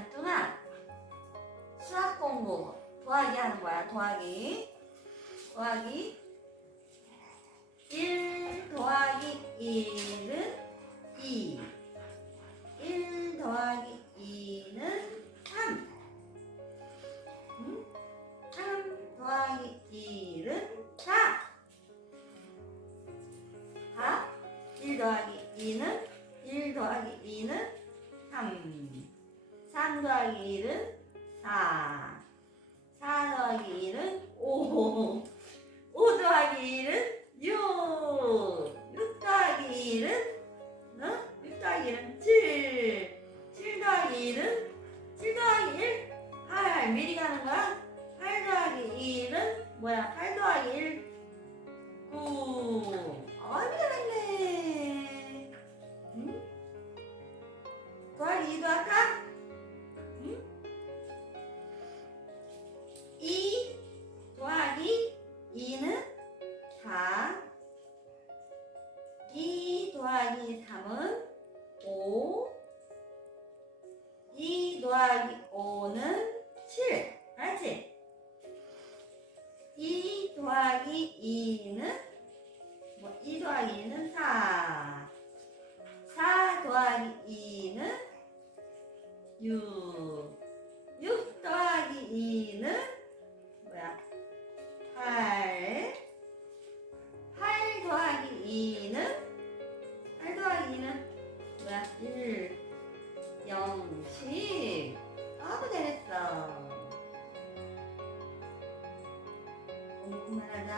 나뚜나 수학 공부 더하기 하는 거야. 더하기. 더하기 1 더하기 1은 2 1 더하기 2는 3 음? 3 더하기 1은 4 4 1 더하기 2는 1 더하기 2는 3 3 더하기 1은 4 4 더하기 1은 5 5 더하기 1은 6 6 더하기 1은 어? 6 더하기 1은 7 7 더하기 1은 7 더하기 1 8 미리 가는 거야? 8 더하기 1은 뭐야? 8 더하기 1 더하기 2는 뭐, 2 더하기 2는 4 4 더하기 2는 6 6 더하기 2는 뭐야? 8 8 더하기 2는 kumaraga